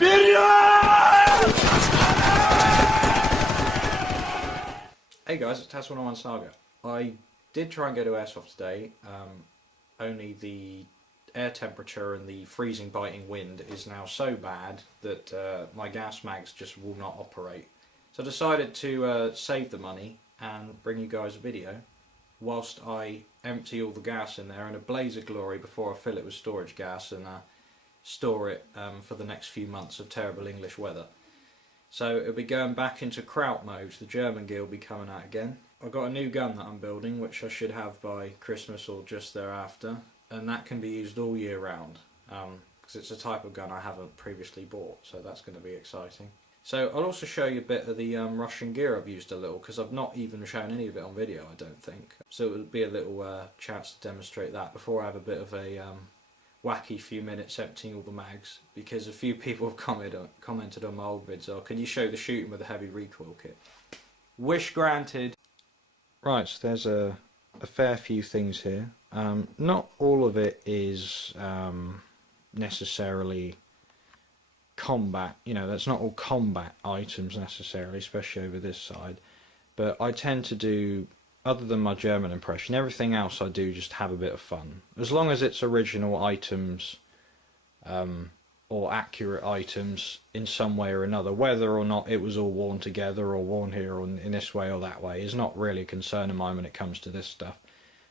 Hey guys, it's Tas101 Saga. I did try and go to Airsoft today, only the air temperature and the freezing biting wind is now so bad that my gas mags just will not operate. So I decided to save the money and bring you guys a video whilst I empty all the gas in there in a blaze of glory before I fill it with storage gas and store it for the next few months of terrible English weather. So it'll be going back into Kraut mode. The German gear will be coming out again. I've got a new gun that I'm building, which I should have by Christmas or just thereafter, and that can be used all year round because it's a type of gun I haven't previously bought, so that's going to be exciting. So I'll also show you a bit of the Russian gear I've used a little, because I've not even shown any of it on video, I don't think. So it will be a little chance to demonstrate that before I have a bit of a wacky few minutes emptying all the mags, because a few people have commented on my old vids, can you show the shooting with a heavy recoil kit? Wish granted. Right, so there's a fair few things here. Not all of it is necessarily combat, that's not all combat items necessarily, especially over this side, but I tend to do, other than my German impression, everything else I do just have a bit of fun. As long as it's original items or accurate items in some way or another, whether or not it was all worn together or worn here or in this way or that way is not really a concern of mine when it comes to this stuff.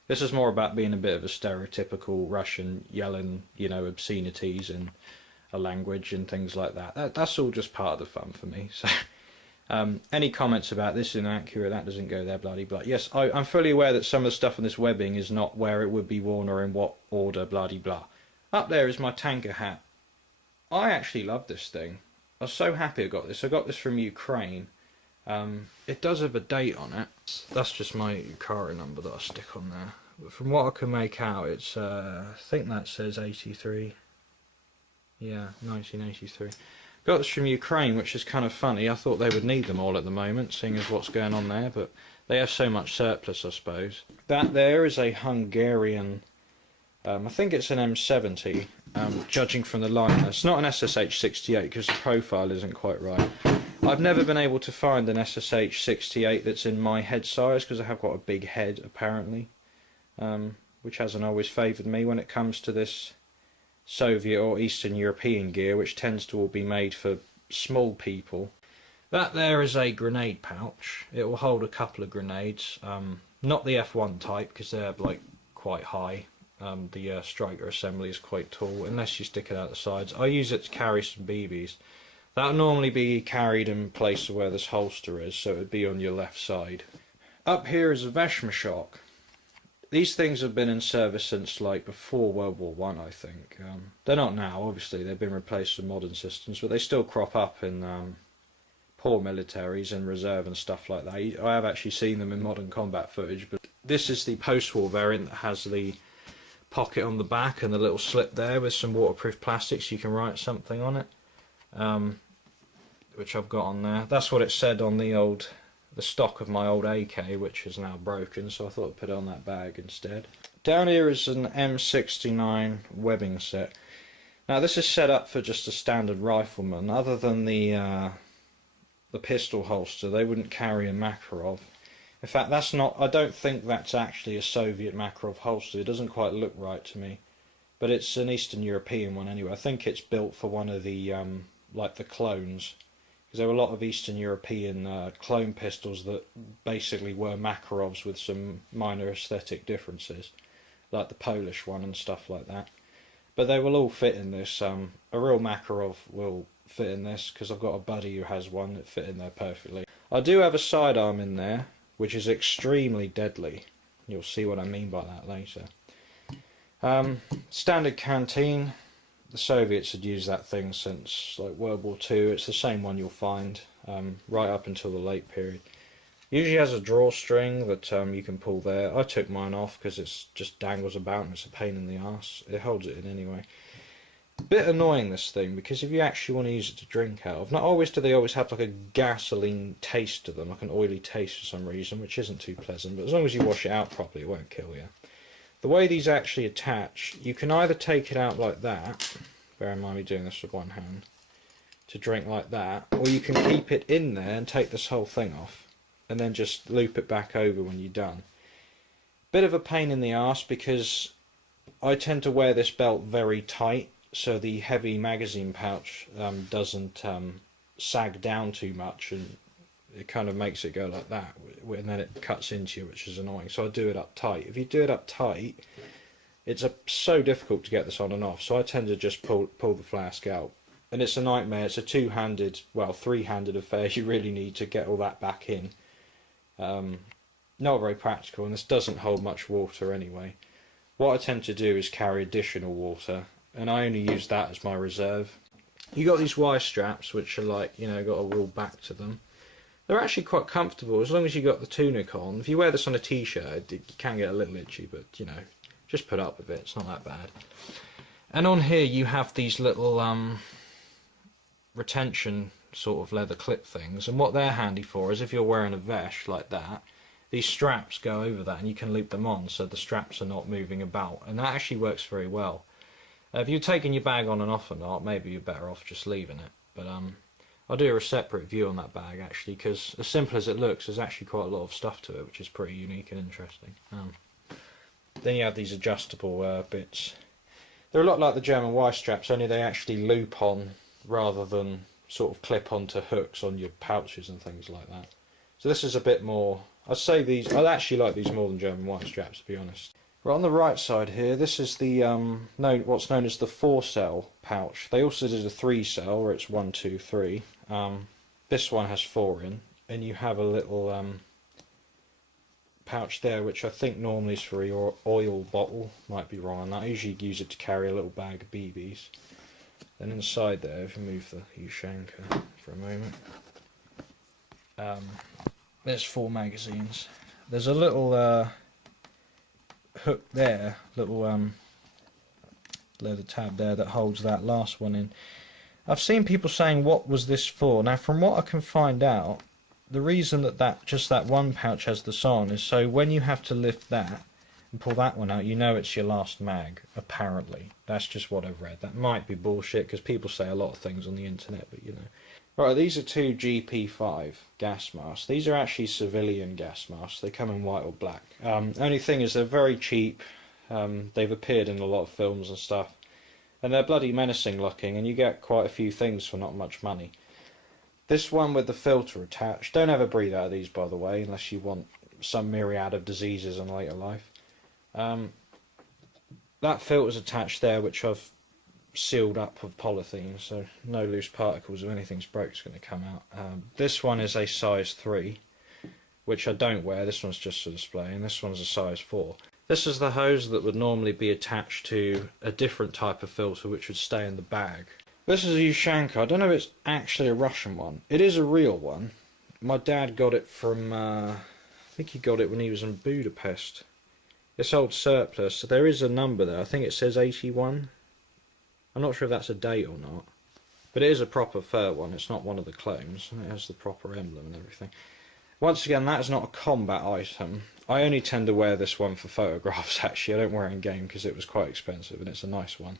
This is more about being a bit of a stereotypical Russian, yelling, obscenities in a language and things like that. That's all just part of the fun for me. So any comments about this is inaccurate, that doesn't go there, bloody blah. Yes, I'm fully aware that some of the stuff on this webbing is not where it would be worn or in what order, bloody blah. Up there is my tanker hat. I actually love this thing. I was so happy I got this. I got this from Ukraine. It does have a date on it. That's just my Yukara number that I stick on there. But from what I can make out, it's I think that says 83. Yeah, 1983. Got this from Ukraine, which is kind of funny. I thought they would need them all at the moment, seeing as what's going on there, but they have so much surplus, I suppose. That there is a Hungarian, I think it's an M70, judging from the line. It's not an SSH-68 because the profile isn't quite right. I've never been able to find an SSH-68 that's in my head size because I have got a big head, apparently, which hasn't always favoured me when it comes to this Soviet or Eastern European gear, which tends to all be made for small people. That there is a grenade pouch. It will hold a couple of grenades, not the F1 type because they're like quite high. The striker assembly is quite tall unless you stick it out the sides. I use it to carry some BBs. That'll normally be carried in place of where this holster is, so it would be on your left side. Up here is a Veshmashok. These things have been in service since like before World War I think. They're not now, obviously, they've been replaced with modern systems, but they still crop up in poor militaries and reserve and stuff like that. I have actually seen them in modern combat footage, but this is the post-war variant that has the pocket on the back and the little slip there with some waterproof plastic so you can write something on it, which I've got on there. That's what it said on the stock of my old AK, which is now broken, so I thought I'd put it on that bag instead. Down here is an M69 webbing set. Now this is set up for just a standard rifleman. Other than the pistol holster, they wouldn't carry a Makarov. In fact, that's not. I don't think that's actually a Soviet Makarov holster. It doesn't quite look right to me, but it's an Eastern European one anyway. I think it's built for one of the like the clones, because there were a lot of Eastern European clone pistols that basically were Makarovs with some minor aesthetic differences, like the Polish one and stuff like that. But they will all fit in this. A real Makarov will fit in this because I've got a buddy who has one that fit in there perfectly. I do have a sidearm in there, which is extremely deadly. You'll see what I mean by that later. Standard Canteen. The Soviets had used that thing since like World War II. It's the same one you'll find right up until the late period. Usually has a drawstring that you can pull there. I took mine off because it just dangles about and it's a pain in the arse. It holds it in anyway. Bit annoying, this thing, because if you actually want to use it to drink out of, not always do they always have like a gasoline taste to them, like an oily taste for some reason, which isn't too pleasant, but as long as you wash it out properly it won't kill you. The way these actually attach, you can either take it out like that, bear in mind me doing this with one hand, to drink like that, or you can keep it in there and take this whole thing off and then just loop it back over when you're done. Bit of a pain in the arse because I tend to wear this belt very tight, so the heavy magazine pouch doesn't sag down too much, and it kind of makes it go like that, and then it cuts into you, which is annoying. So I do it up tight. If you do it up tight, it's so difficult to get this on and off, so I tend to just pull the flask out. And it's a nightmare. It's a two-handed, well, three-handed affair. You really need to get all that back in. Not very practical, and this doesn't hold much water anyway. What I tend to do is carry additional water, and I only use that as my reserve. You got these Y straps, which are like, you know, got a wool back to them. They're actually quite comfortable as long as you got the tunic on. If you wear this on a t-shirt, you can get a little itchy, but you know, just put up with it. It's not that bad. And on here you have these little retention sort of leather clip things, and what they're handy for is if you're wearing a vest like that, these straps go over that and you can loop them on so the straps are not moving about, and that actually works very well. If you're taking your bag on and off or not, maybe you're better off just leaving it, but I'll do a separate view on that bag actually, because as simple as it looks, there's actually quite a lot of stuff to it, which is pretty unique and interesting. Then you have these adjustable bits. They're a lot like the German Y straps, only they actually loop on rather than sort of clip onto hooks on your pouches and things like that. So this is a bit more, I'd say these, I actually like these more than German Y straps, to be honest. Right, on the right side here, this is the what's known as the 4-cell pouch. They also did a 3-cell where it's 1, 2, 3. This one has 4 in, and you have a little pouch there, which I think normally is for your oil bottle. Might be wrong on that. I usually use it to carry a little bag of BBs. Then inside there, if you move the Ushanka for a moment, there's 4 magazines. There's a little hook there, little leather tab there that holds that last one in. I've seen people saying, what was this for? Now from what I can find out, the reason that just that one pouch has this on is so when you have to lift that and pull that one out, you know it's your last mag, apparently. That's just what I've read. That might be bullshit because people say a lot of things on the internet, but you know. Right, these are 2 GP5 gas masks. These are actually civilian gas masks. They come in white or black. Only thing is they're very cheap. They've appeared in a lot of films and stuff. And they're bloody menacing looking, and you get quite a few things for not much money. This one with the filter attached, don't ever breathe out of these by the way, unless you want some myriad of diseases in later life. That filter's attached there, which I've sealed up with polythene, so no loose particles. If anything's broke, it's going to come out. This one is a size 3, which I don't wear. This one's just for display, and this one's a size 4. This is the hose that would normally be attached to a different type of filter, which would stay in the bag. This is a Ushanka. I don't know if it's actually a Russian one. It is a real one. My dad got it from, I think he got it when he was in Budapest. It's old surplus, so there is a number there. I think it says 81. I'm not sure if that's a date or not. But it is a proper fur one. It's not one of the clones. It has the proper emblem and everything. Once again, that is not a combat item. I only tend to wear this one for photographs actually. I don't wear it in game because it was quite expensive and it's a nice one.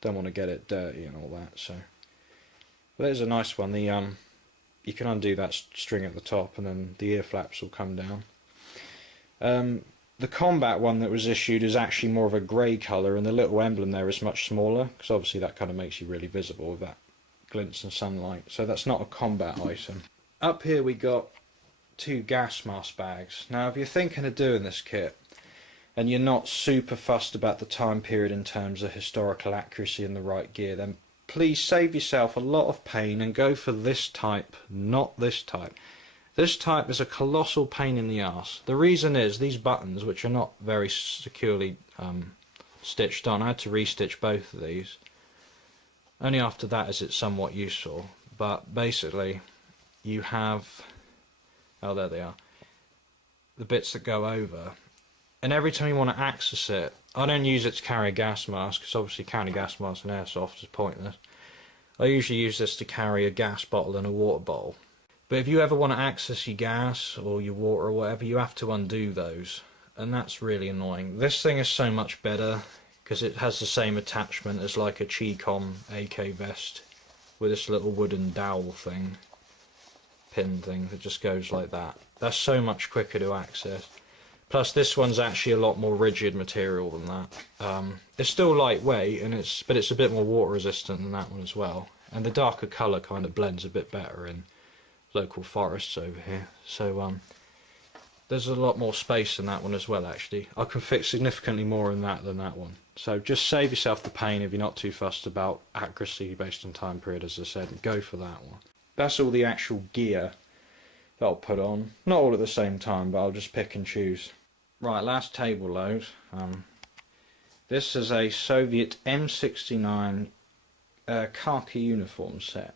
Don't want to get it dirty and all that, so. But it is a nice one. The you can undo that string at the top and then the ear flaps will come down. The combat one that was issued is actually more of a grey colour, and the little emblem there is much smaller, because obviously that kind of makes you really visible with that glints and sunlight. So that's not a combat item. Up here we got 2 gas mask bags. Now if you're thinking of doing this kit, and you're not super fussed about the time period in terms of historical accuracy and the right gear, then please save yourself a lot of pain and go for this type, not this type. This type is a colossal pain in the arse. The reason is these buttons, which are not very securely stitched on, I had to restitch both of these. Only after that is it somewhat useful, but basically you have, oh there they are, the bits that go over. And every time you want to access it, I don't use it to carry a gas mask, because obviously carrying a gas mask in Airsoft is pointless. I usually use this to carry a gas bottle and a water bottle. But if you ever want to access your gas or your water or whatever, you have to undo those. And that's really annoying. This thing is so much better, because it has the same attachment as like a GHK AK vest with this little wooden dowel thing, pin thing that just goes like that. That's so much quicker to access. Plus this one's actually a lot more rigid material than that. It's still lightweight, and but it's a bit more water resistant than that one as well. And the darker colour kind of blends a bit better in local forests over here. So there's a lot more space in that one as well actually. I can fit significantly more in that than that one. So just save yourself the pain if you're not too fussed about accuracy based on time period, as I said, and go for that one. That's all the actual gear that I'll put on. Not all at the same time, but I'll just pick and choose. Right, last table load. This is a Soviet M69 Khaki Uniform set.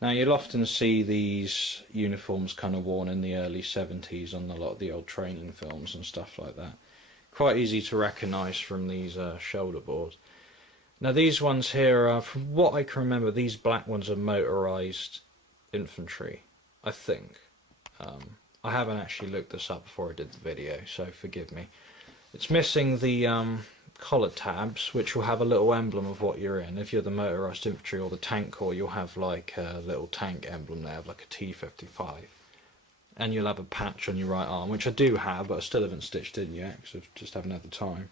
Now you'll often see these uniforms kind of worn in the early 70s on a lot of the old training films and stuff like that. Quite easy to recognise from these shoulder boards. Now these ones here are, from what I can remember, these black ones are motorised infantry, I think. I haven't actually looked this up before I did the video, so forgive me. It's missing the collar tabs, which will have a little emblem of what you're in. If you're the motorised infantry or the tank corps, you'll have like a little tank emblem there, like a T-55. And you'll have a patch on your right arm, which I do have, but I still haven't stitched in yet, because I just haven't had the time.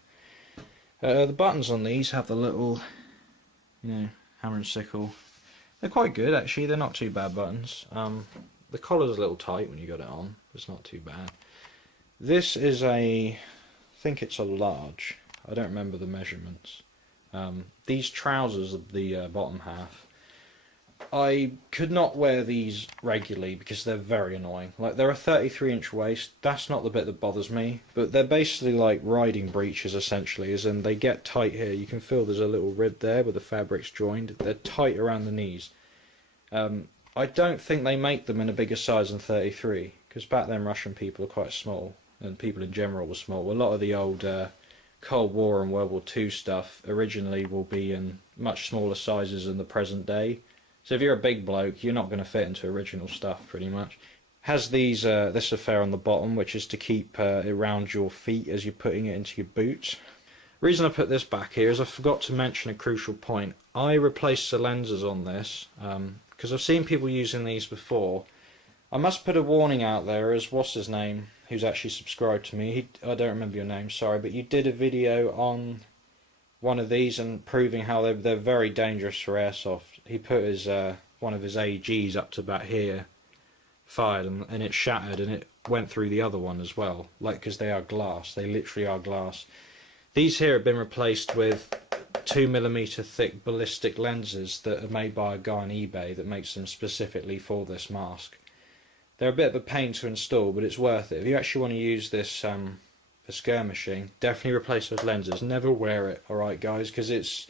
The buttons on these have the little, hammer and sickle. They're quite good actually, they're not too bad buttons. The collar's a little tight when you got it on, but it's not too bad. This is I think it's a large. I don't remember the measurements. These trousers, the bottom half, I could not wear these regularly because they're very annoying. Like, they're a 33-inch waist, that's not the bit that bothers me, but they're basically like riding breeches essentially, as in they get tight here. You can feel there's a little rib there where the fabric's joined. They're tight around the knees. I don't think they make them in a bigger size than 33, because back then Russian people are quite small, and people in general were small. A lot of the old Cold War and World War II stuff originally will be in much smaller sizes than the present day. So if you're a big bloke, you're not going to fit into original stuff pretty much. Has these this affair on the bottom, which is to keep it around your feet as you're putting it into your boots. The reason I put this back here is I forgot to mention a crucial point. I replaced the lenses on this because I've seen people using these before. I must put a warning out there, as what's his name, who's actually subscribed to me. I don't remember your name, sorry, but you did a video on one of these and proving how they're very dangerous for airsoft. He put his one of his AGs up to about here, fired, and it shattered, and it went through the other one as well. Like, because they are glass, they literally are glass. These here have been replaced with 2mm thick ballistic lenses that are made by a guy on eBay that makes them specifically for this mask. They're a bit of a pain to install, but it's worth it. If you actually want to use this for skirmishing, definitely replace those lenses. Never wear it, alright guys, because it's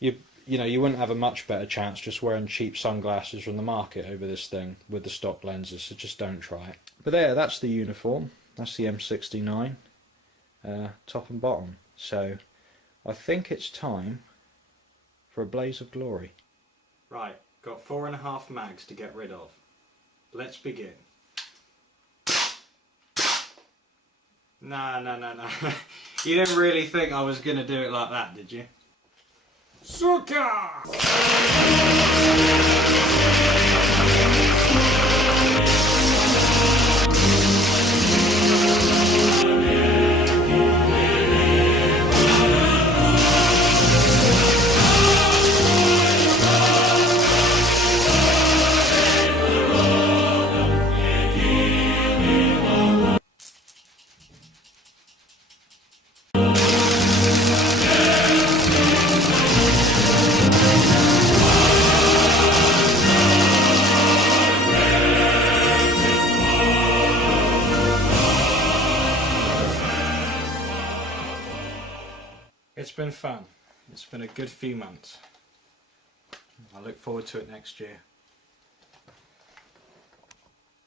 you wouldn't have a much better chance just wearing cheap sunglasses from the market over this thing with the stock lenses, so just don't try it. But there, that's the uniform. That's the M69, top and bottom. So I think it's time for a blaze of glory. Right, got 4.5 mags to get rid of. Let's begin. No. You didn't really think I was going to do it like that, did you? Suka! It's been fun. It's been a good few months. I look forward to it next year.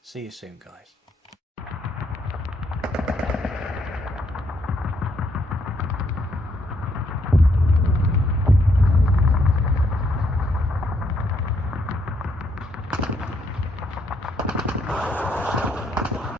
See you soon, guys.